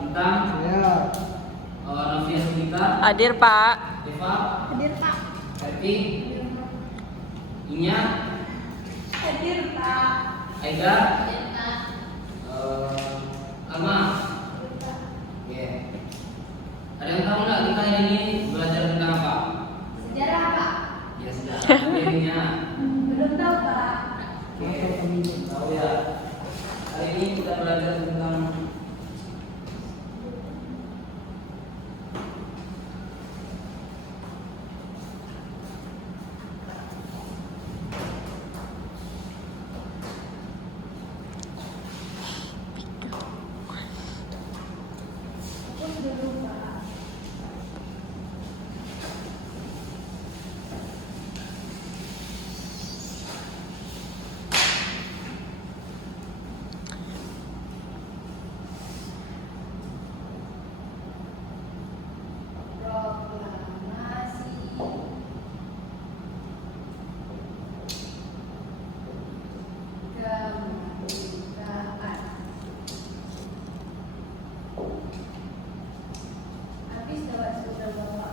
Bintang. Saya. Novia Sulika. Hadir, Pak. Eva. Hadir, Pak. Happy. Inya. Hadir, Pak. Aida. Hadir, Pak. Alma. Oke. Ada yang tahu nggak kita hari ini belajar tentang apa? Sejarah, Pak. Ya sejarah. Jadinya. Belum tahu, Pak. Oke. Tahu ya. Hari ini kita belajar tentang Fokus dulu, Pak. Proklamasi kemerdekaan. Habis dapat sudah Bapak.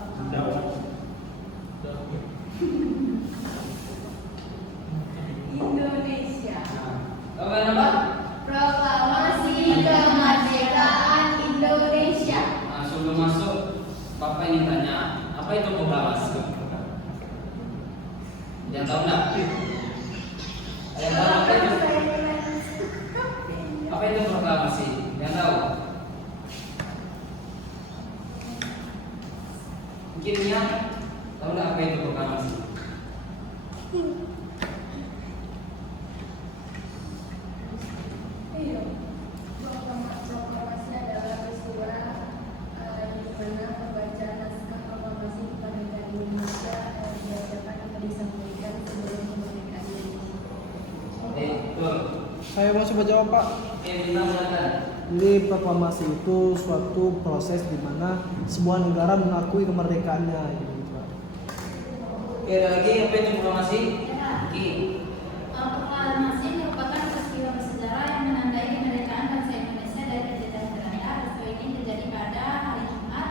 Indonesia. tahu kan apa? Proklamasi kemerdekaan Indonesia. Nah, sebelum masuk, Bapak ingin tanya, apa itu proklamasi? Yang tahu nggak? Ada yang tahu apa itu? Apa itu proklamasi? Yang tahu? Mungkin yang tahu nggak apa itu proklamasi? Iya. Proklamasi adalah peristiwa di mana pembacaan naskah proklamasi kemerdekaan Indonesia diadakan atau disampaikan sebelum kemerdekaan Indonesia. Betul. Saya mau coba jawab, Pak. Oke, Bina silakan. Jadi proklamasi itu suatu proses di mana sebuah negara mengakui kemerdekaannya. Gitu, Pak. Oke, ada lagi apa itu proklamasi? Oke. Proklamasi merupakan peristiwa bersejarah yang menandai kemerdekaan bangsa Indonesia dari penjajahan Belanda. Peristiwa ini terjadi pada hari Jumat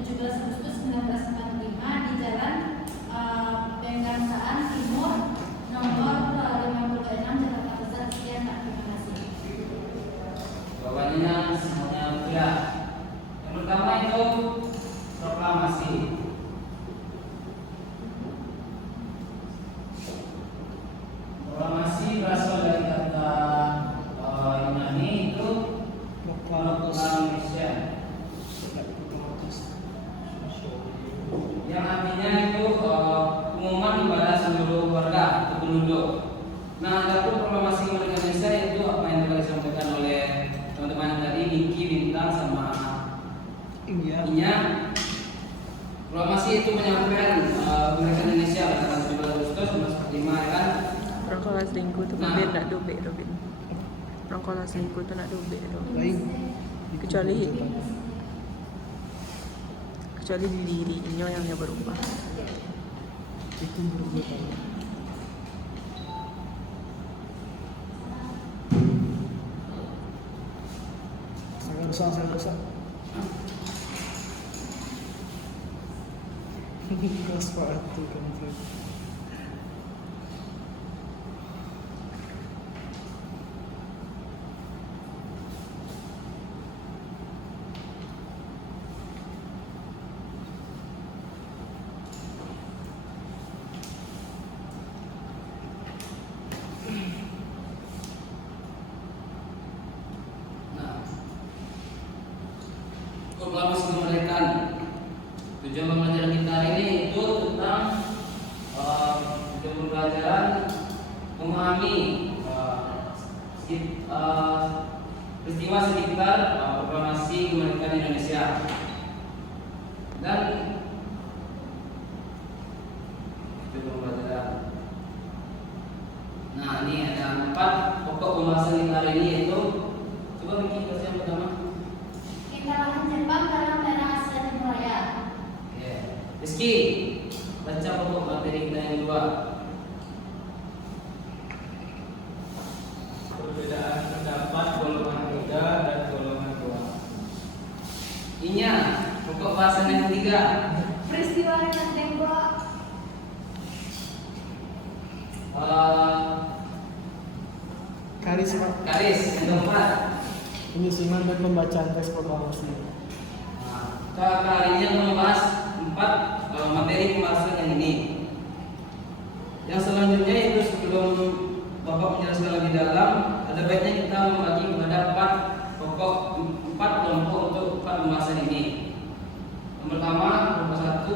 17 Agustus 1945 di Jalan Pegangsaan Timur nomor 56 Jakarta Pusat. Sekian, Pak. Terima kasih. Jawabannya semuanya mudah. Yang pertama itu proklamasi. Proklamasi berasal dari kata Yunani itu proklamation, yang artinya itu pengumuman kepada seluruh warga atau penduduk. Nah, adapun proklamasi kemerdekaan Indonesia itu apa yang telah disampaikan oleh teman-teman tadi, Niki, Bintang, sama Iya. Inya. Proklamasi itu menyampaikan kemerdekaan Indonesia pada tanggal 17 Agustus 1945, ya kan? Rongkola selingkuh tuh Nah. Robin nak dobek Robin. Rongkola selingkuh tuh nak dobek Robin. Baik. Kecuali di dirinya yang berubah. Itu berubah. Saya rusak. Sepatu kan. Nah, proklamasi kemerdekaan. Tujuan pembelajaran kita hari ini itu tentang tujuan pembelajaran memahami peristiwa sekitar proklamasi kemerdekaan Indonesia. Dan tujuan pembelajaran. Nah, ini ada 4 pokok pembahasan kita hari ini, yaitu coba bikin bahasa yang pertama. Kekalahan Jepang dalam perang Asia Timur Raya. Oke. Rizky, baca pokok materi kita yang kedua. Perbedaan pendapat golongan 3 dan golongan 2. Pokok bahasan yang ketiga. Peristiwa yang tembok. Karisma. Garis yang keempat. Penyusunan dan pembacaan teks proklamasi. Kali ini akan membahas 4 materi pembahasan yang ini. Yang selanjutnya itu sebelum Bapak menjelaskan lebih dalam, ada baiknya kita membagi kepada 4 kelompok untuk 4 pembahasan ini. Yang pertama, kelompok 1.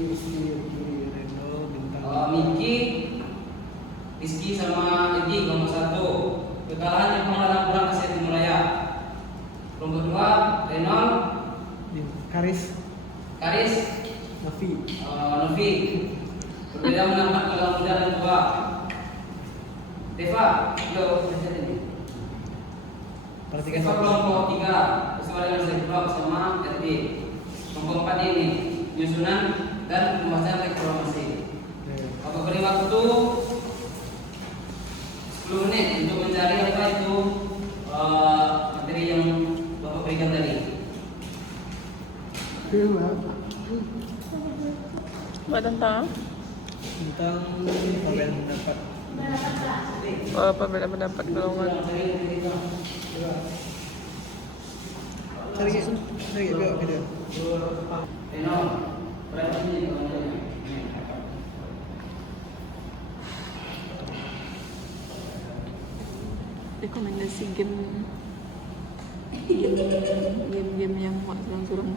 Miki, Reno, Bintang. Miki, Rizky sama Edi kelompok 1. Kekalahan Jepang dalam perang Asia Timur Raya. Kelompok 2, Renon, Karis, Novi. Novi. Berbeda pendapat kalau muda dan tua. Deva, lo baca ini. Perhatikan Deva kelompok 3 bersama dengan Zeblok sama RD. Kelompok 4 ini penyusunan dan pembahasan teks proklamasi. Bapak beri waktu 10 menit untuk mencari apa itu materi yang Bapak berikan tadi. Buat tentang Tentang perbedaan pendapat. perbedaan pendapat golongan. Cari video. Renon, perhatian ini kalau Rekomendasi game yang buat surang-surang.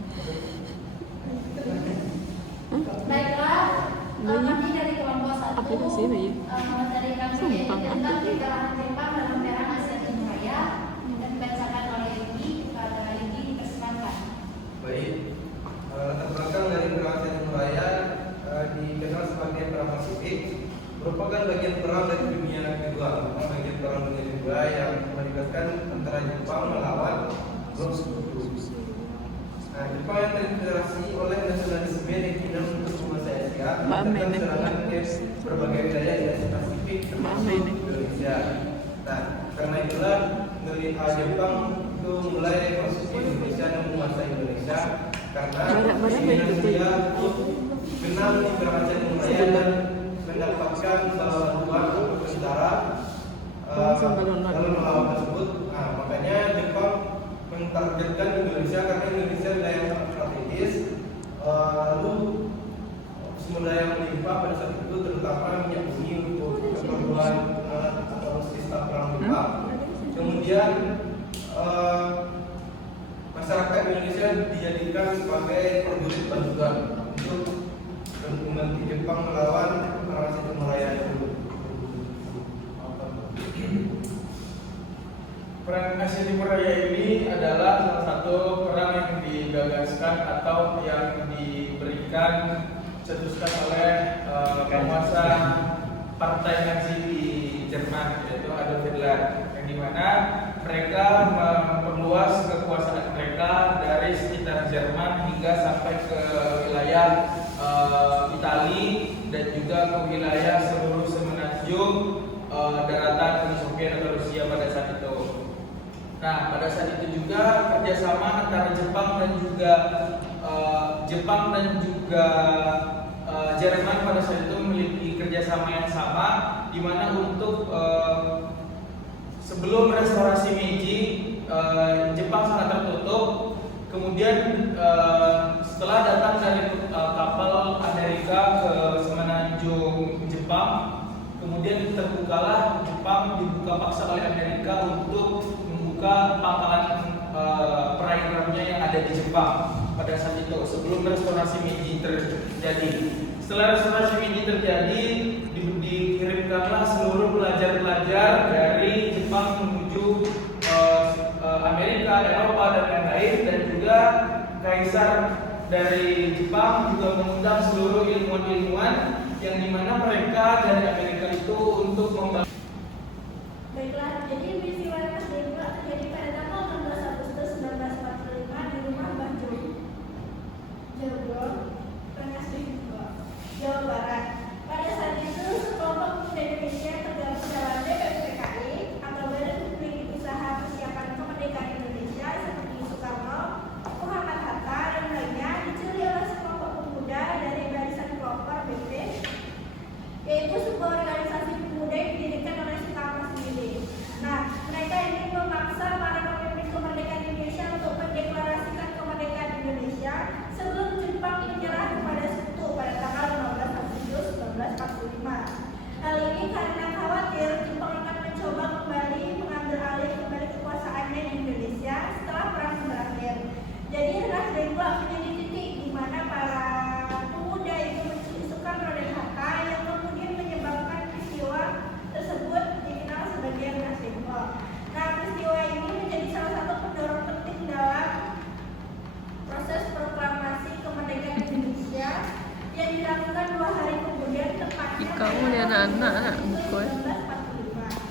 Baiklah, kami dari kelompok 1 Aplikasi apa ya? materi kami yaitu Sumpah. tentang kekalahan Jepang dalam perang Asia Timur Raya dan dibacakan oleh Edi kepada Edi dipersilakan. Baik, latar belakang dari perang Asia Timur Raya dikenal sebagai perang Pasifik, merupakan bagian perang dari dunia kedua, bagian perang dunia kedua yang melibatkan antara Jepang melawan Rusia Sekutu. Nah, Jepang yang terinspirasi oleh nasionalisme yang kini untuk menguasai Asia, melakukan serangan ke berbagai wilayah di Asia Pasifik termasuk Indonesia. Nah, karena itulah Jepang itu mulai masuk ke Indonesia dan menguasai Indonesia karena dia kenal di perang Asia Timur Raya dan mendapatkan bantuan tentara dalam melawan tersebut. Nah, makanya Jepang mentargetkan Indonesia karena Indonesia wilayah yang sangat strategis. Lalu sumber daya yang melimpah pada saat itu terutama minyak bumi untuk keperluan alutsista perang Jepang. Kemudian masyarakat Indonesia dijadikan sebagai prajurit pasukan untuk membantu Jepang melawan perang Asia Timur Raya itu. Perang Asia Timur Raya ini adalah salah satu perang yang digagaskan atau yang diberikan cetuskan oleh penguasa Partai Nazi di Jerman, yaitu Adolf Hitler, yang dimana mereka memperluas kekuasaan mereka dari sekitar Jerman hingga sampai ke wilayah Italia dan juga ke wilayah seluruh semenanjung daratan Uni Soviet atau Rusia pada saat itu. Nah, pada saat itu juga kerjasama antara Jepang dan juga Jerman pada saat itu memiliki kerjasama yang sama, di mana untuk sebelum restorasi Meiji Jepang sangat tertutup. Kemudian setelah datang dari kapal Amerika ke semenanjung Jepang, kemudian terbukalah Jepang dibuka paksa oleh Amerika untuk membuka pangkalan perairannya yang ada di Jepang pada saat itu sebelum restorasi Meiji terjadi. Setelah restorasi Meiji terjadi, dikirimkanlah seluruh pelajar-pelajar dari Jepang menuju Amerika, Eropa dan lain-lain, dan juga kaisar dari Jepang juga mengundang seluruh ilmuwan-ilmuwan yang dimana mereka dari Amerika itu untuk membangun. Baiklah, jadi peristiwa yang tembok terjadi pada tanggal 16 Agustus 1945 di rumah Mbah Joglo, Jawa Barat. Pada saat itu, sekelompok pemuda Indonesia tergabung dalam BPPKI atau Badan Publik Usaha Persiapan Kemerdekaan Indonesia seperti Soekarno nak buku eh.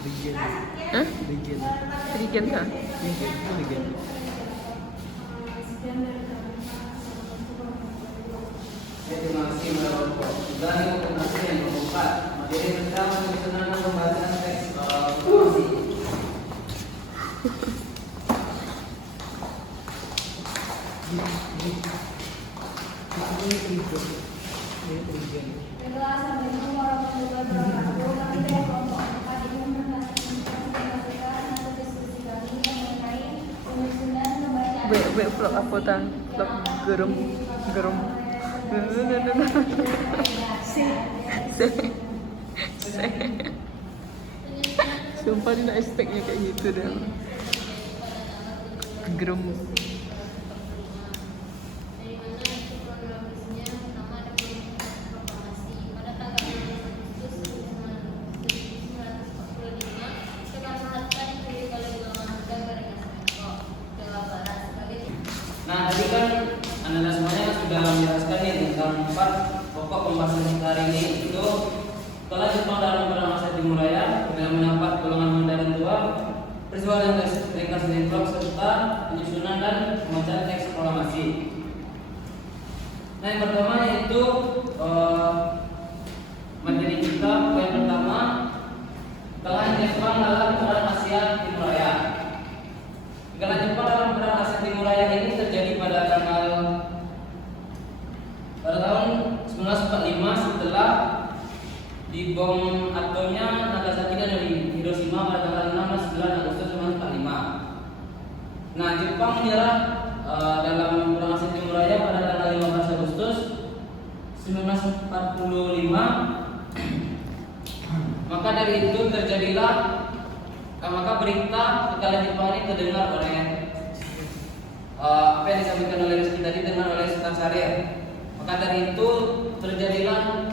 Regen. Hah? Regen. Regen tak? Regen. Regen. Terima kasih Bapak. Dan informasi yang keempat, materi pertama penyusunan dan pembahasan teks proklamasi. Regen. Berdoa sampai jumpa warahmatullahi wabarakatuh. Kami dari kelompok 4 ingin menyampaikan hasil diskusi kami yang mengenai penyusunan pembacaan. Wait, vlog apa tak? Vlog gerum. Sumpah dia nak expectnya kayak gitu dah. Gerum. Dari mana itu kronologisnya? Pertama ada penyusunan proklamasi pada tanggal 12 Agustus 1945 Soekarno-Hatta dipilih oleh golongan muda Mereka Semenkop Jawa Barat sebagai Nah, tadi kan Anda semuanya sudah menjelaskan ya tentang 4 pokok pembahasan kita hari ini. Itu setelah Jepang dalam perang Asia Timur Raya dengan mendapat golongan muda dan tua, peristiwa dan ringkas Lenvlog serta penyusunan dan pembacaan teks proklamasi. Nah, yang pertama yaitu materi kita poin pertama kekalahan Jepang dalam perang Asia Timur Raya. Kekalahan Jepang dalam perang Asia Timur Raya ini terjadi pada tahun 1945 setelah dibom atomnya Nagasaki dan Hiroshima pada tanggal 16 Agustus 1945. Nah, Jepang menyerah dalam perang Asia Timur Raya pada tanggal 15 Agustus 1945. Maka dari itu terjadilah maka berita kekalahan Jepang ini terdengar oleh apa yang disampaikan oleh Rizky tadi dengar oleh Sultan Syahrir. Maka dari itu terjadilah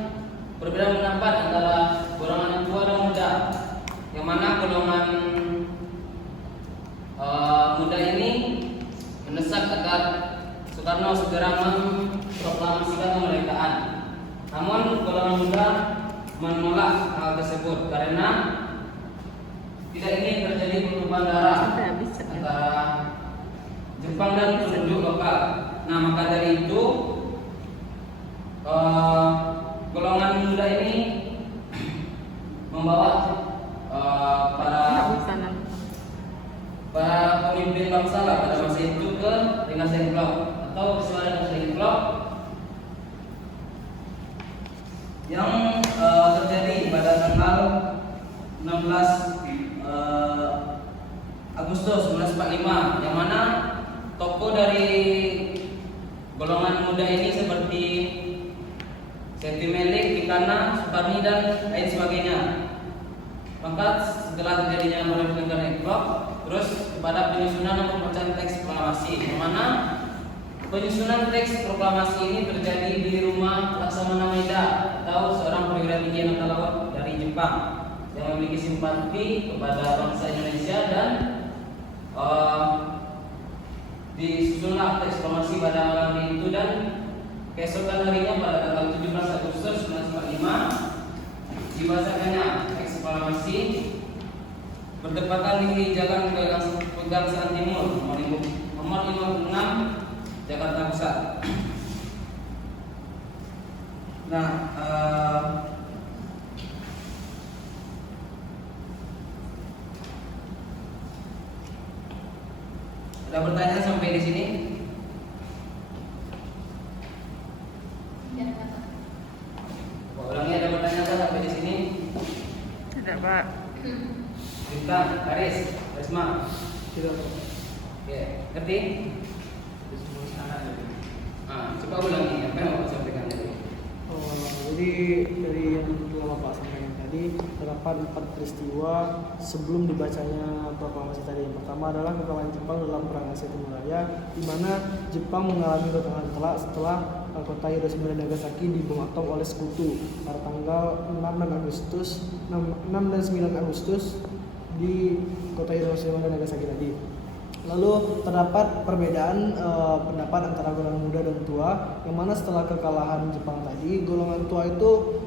perbedaan pendapat antara golongan tua dan muda, yang mana golongan muda ini mendesak agar Soekarno segera memproklamasikan kemerdekaan. Namun golongan muda menolak hal tersebut karena tidak ingin terjadi pertumpahan darah Sampai habis cakap. antara Jepang dan penduduk lokal. Nah, maka dari itu golongan muda ini membawa para pemimpin bangsa lah pada masa itu ke Ringkas Lenvlog atau peristiwa Ringkas Lenvlog yang terjadi pada tanggal 16 Agustus 1945, yang mana tokoh dari golongan muda ini seperti Seti Melik, Pikana, Sukarni dan lain sebagainya. Maka setelah terjadinya perbedaan Lenvlog, terus kepada penyusunan dan pembacaan teks proklamasi, yang mana penyusunan teks proklamasi ini terjadi di rumah Laksamana Maeda atau seorang perwira tinggi angkatan laut dari Jepang yang memiliki simpati kepada bangsa Indonesia, dan disusunlah teks proklamasi pada malam hari itu, dan keesokan harinya pada tanggal 17 Agustus 1945 dibacakannya teks proklamasi bertepatan di Jalan Pegangsaan Timur nomor 56 Jakarta Pusat. Nah, ada pertanyaan sampai di sini? Ulangi, ada pertanyaan sampai di sini? Tidak, Pak. Rita, Karis, Risma. Tidak. Oke, ngerti? Coba ulangi apa yang Bapak sampaikan tadi. Jadi dari yang telah Bapak sampaikan tadi terdapat 4 peristiwa sebelum dibacanya proklamasi tadi. Yang pertama adalah kekalahan Jepang dalam perang Asia Timur Raya, di mana Jepang mengalami kekalahan telak setelah kota Hiroshima dan Nagasaki dibom atom oleh sekutu pada tanggal 6 dan 9 Agustus di kota Hiroshima dan Nagasaki tadi. Lalu terdapat perbedaan pendapat antara golongan muda dan tua, yang mana setelah kekalahan Jepang tadi, golongan tua itu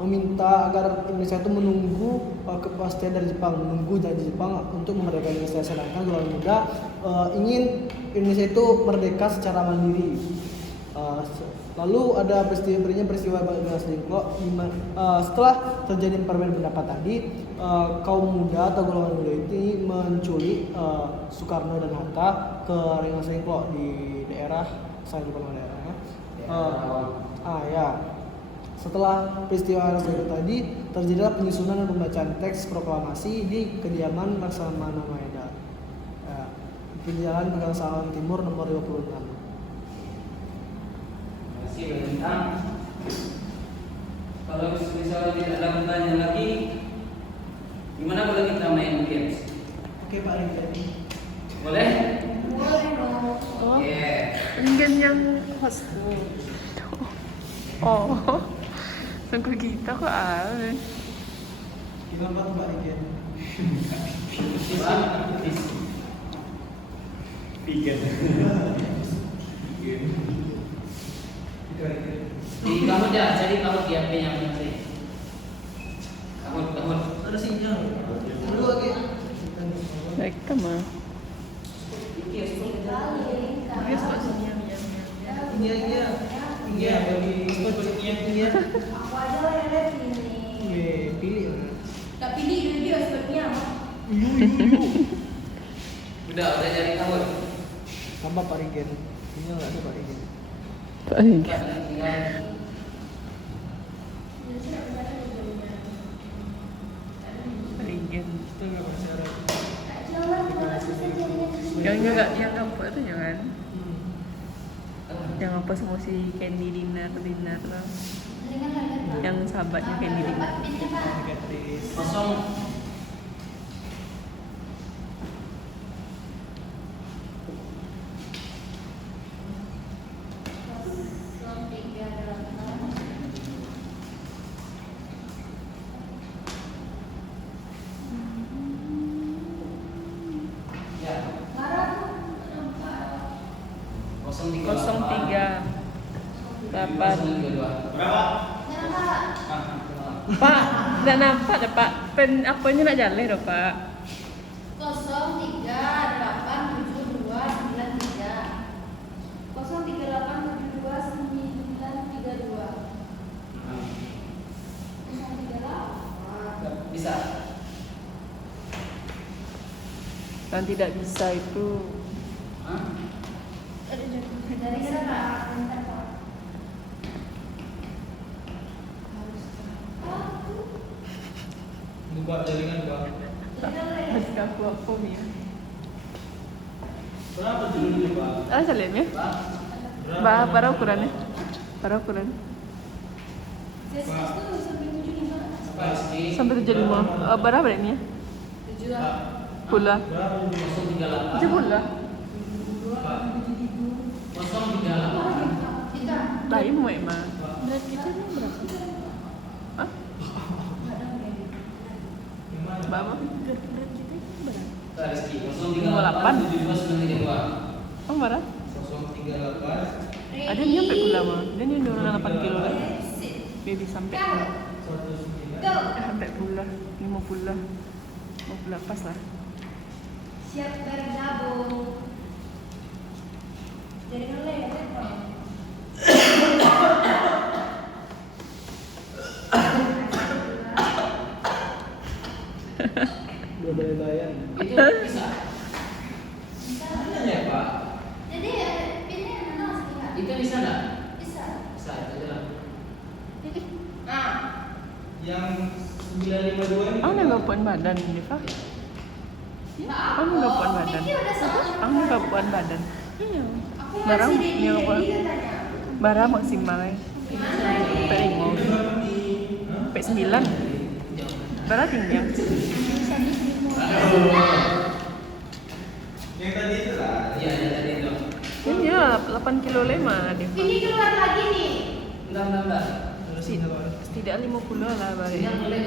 meminta agar Indonesia itu menunggu kepastian dari Jepang, menunggu janji Jepang untuk memerdekakan Indonesia. Sedangkan golongan muda ingin Indonesia itu merdeka secara mandiri. Lalu ada peristiwa Bangsa Selingkuh. Setelah terjadi perbedaan pendapat tadi, kaum muda atau golongan muda ini menculik Soekarno dan Hatta ke Rengas Dengklok di daerah, saya lupa nama daerahnya. Ya. Setelah peristiwa Rengas Dengklok tadi, terjadilah penyusunan dan pembacaan teks proklamasi di kediaman Laksamana Maeda, di Jalan Pegang Sawang Timur nomor 26. Masih bintang. Kalau misalnya tidak ada pertanyaan lagi, gimana kalau kita main games? Oke Pak Rizky. Boleh? Boleh dong. Oh, Oke. ingin yang host. Oh, tunggu kita kok ada. Gimana Pak Rizky? Di kamu dah, jadi kamu di HP yang masih. Kamu. Ada sinyal. Dulu lagi. Baik, sama. Iya, bagi sepertinya. Aku aja lah yang lihat ini. Pilih. Tak pilih video sepertinya. Udah jadi kamu. Tambah Pak Rigen. Ini enggak ada Pak Rigen. Baik. Tinggal. Ringen. Itu enggak bersyarat. Yang apa itu jangan. Yang apa semua si Candy dinner lah. Yang sahabatnya Candy dinner. Kosong. Ya. 038. Berapa? Pak, tidak nampak dah Pak. Apanya nak jalan dah Pak. 03872 Bisa. Dan tidak bisa itu. Hah? dari sana. Buka jaringan Pak. Harus aku apa ya? Berapa dulu Pak? Salim ya? Para ukurannya? Para ukuran. Sampai 75. Berapa ini ya? Pula. 038. 70. 038. Lain mau emang. Berat kita ni berapa? Hah? Berapa? Berat kita berapa? Rizky. 58. 038. Oh marah? 038 Ada ni sampai pula mah. Dia ni 8 kilo lah. Baby sampai pula. Sampai pula 50. 50 pas lah. Siap bergabung. Jadi kan ya Dua bayar. Itu bisa. Ada ya Pak? Jadi ini mana sih? Itu bisa nggak? Bisa. Bisa, itu aja lah. Nah, yang 952 ini. Ang nagapuan badan ni Pak. Ang nagapuan badan. Ang nagapuan badan. Iya. Barang yang apa? Barang maksimal. Sampai 5. Sampai 9. Barang tinggi. Yang tadi itu lah. Iya, yang tadi itu. Ini ya 8 kilo lima dia. ini keluar lagi nih. Bentar. Tidak 50 lah balik. Yang boleh,